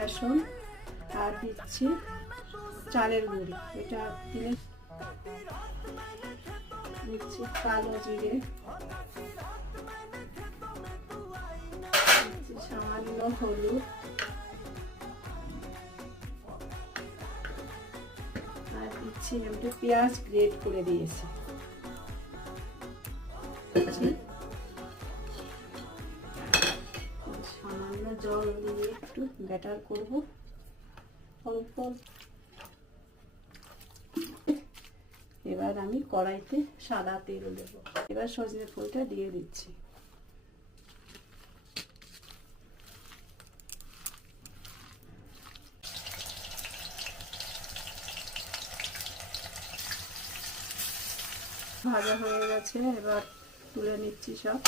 বেসন আর দিচ্ছি চালের গুঁড়ি। এটা দিলে দিচ্ছি কালো জিরে, দিচ্ছি সামান্য হলুদ, আর দিচ্ছি একটু পেঁয়াজ গ্রেট করে দিয়েছি। সামান্য জল দিয়ে একটু ব্যাটার করব অল্প। এবার আমি কড়াইতে সাদা তেল দেব। এবার সজনে ফুলটা দিয়ে দিচ্ছি। ভাজা হয়ে গেছে, এবার তুলে নিচ্ছি সব।